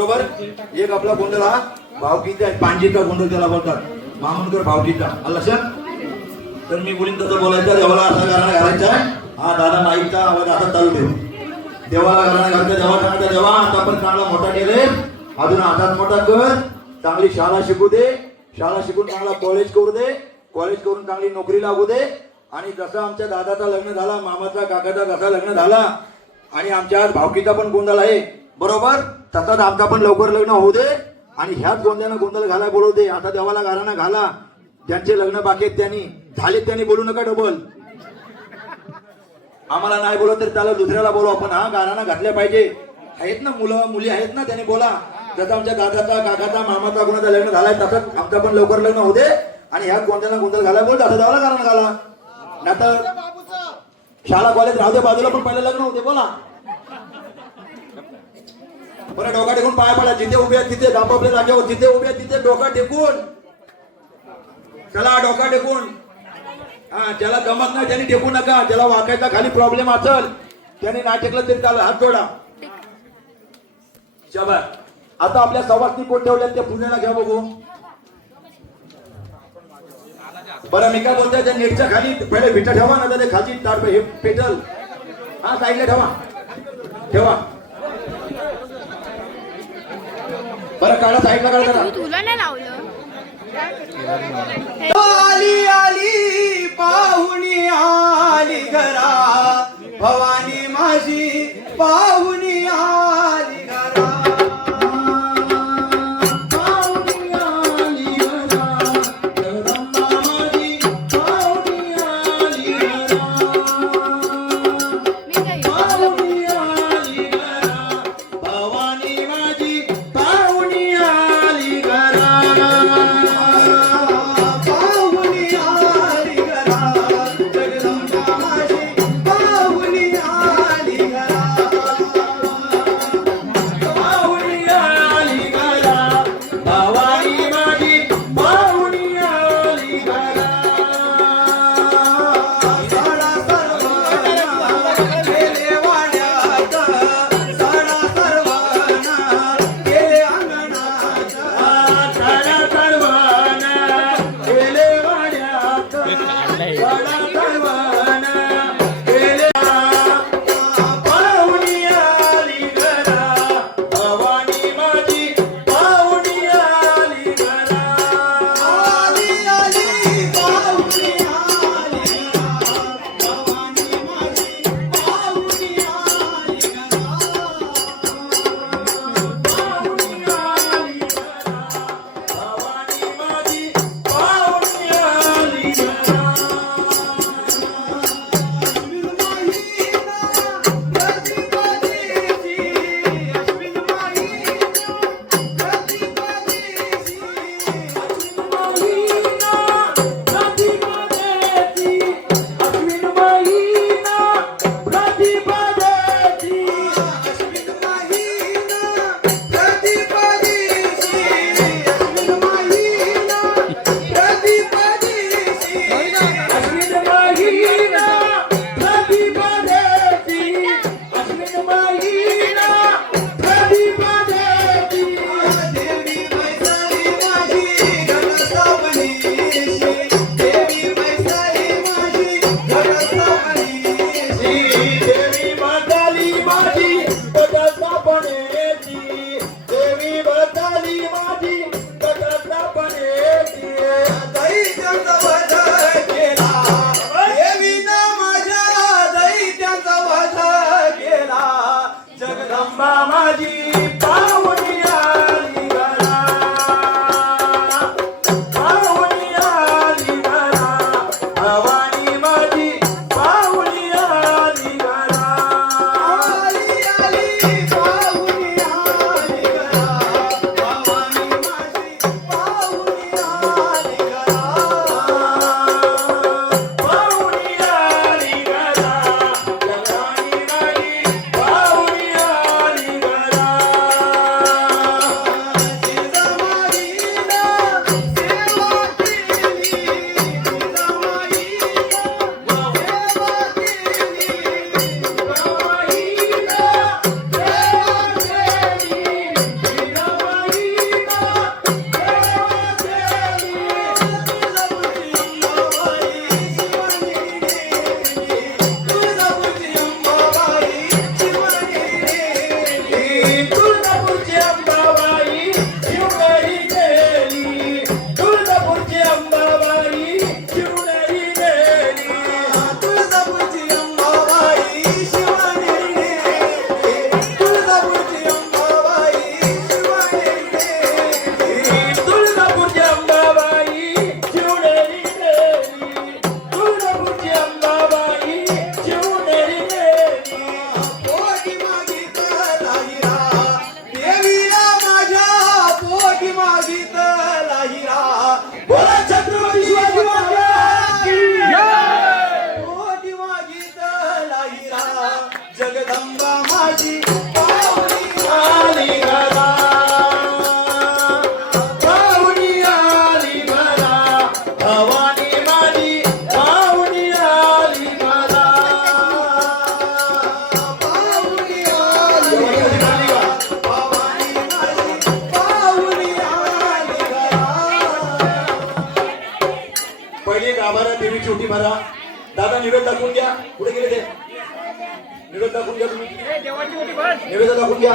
बरोबर? एक आपला गोंधळ हा. भावकीचा आहे. पांजीचा गोंधळ त्याला बोलतात. मामनकर भावकीचा आलं लक्षात? तर मी बोलीन तसं बोलायचं. देवाला असा गाणं घालायचा हा दादा माईचा आवाज आता चालू ठेव. देवाला गाणं घालतं. देवा सांगता देवा आता पण चांगला मोठा केले अजून हातात मोठा कर. चांगली शाळा शिकू दे. शाळा शिकून चांगला कॉलेज करू दे. कॉलेज करून चांगली नोकरी लागू दे. आणि जसं आमच्या दादाचा लग्न झाला मामाचा काकाचा जसा लग्न झाला. आणि आमच्या आज भावकीचा पण गोंधळ आहे. बरोबर? तसाच आमचा पण लवकर लग्न होऊ दे. आणि ह्याच गोंधळानं गोंधळ घाला बोलू दे. आता देवाला घराना घाला. त्यांचे लग्न बाकी आहेत त्यांनी. झाले त्यांनी बोलू नका डबल आम्हाला नाही बोलत तर त्याला दुसऱ्याला बोलू आपण. हा गाराणा घातल्या पाहिजे. आहेत ना मुलं मुली आहेत ना त्याने बोला. जसं आमच्या दादाचा काकाचा मामाचा कुणाचा लग्न झालाय तसंच आमचा पण लवकर लग्न होऊ दे. आणि ह्या गोंधळाला गोंधळ घाला बोल. दादा देवाला गाराणा घाला. नाहीतर शाळा कॉलेज राहू दे बाजूला पण पहिले लग्न होते बोला. बरं डोका टेकून पाय पडा. जिथे उभे आहेत तिथे दापापल्या जागेवर. जिथे उभे आहेत तिथे डोका टेकून. चला डोका टेकून. हा ज्याला जमत नाही त्याने टेकू नका. ज्याला वाकायचा खाली प्रॉब्लेम असेल त्याने ना टेकलं तरी त्याला हात जोडा. शबर आता आपल्या सवासनी कोण ठेवल्यात ते पुण्याला घ्या बघू. बरं मी काय बोलतोय त्या नेटच्या खाली पहिले विटा ठेवा ना ते खाली तार हे पेटल. हा साईडला ठेवा. ठेवा. बरं काढा साईडला काढा जरा. तुला नाही लावलं आली आली पाहुणी पहिली गाभारा देवीची उठी मारा दादा निवेद दाखवून घ्या पुढे गेले ते. निवेद दाखवून घ्या तुम्ही. निवेद दाखवून घ्या.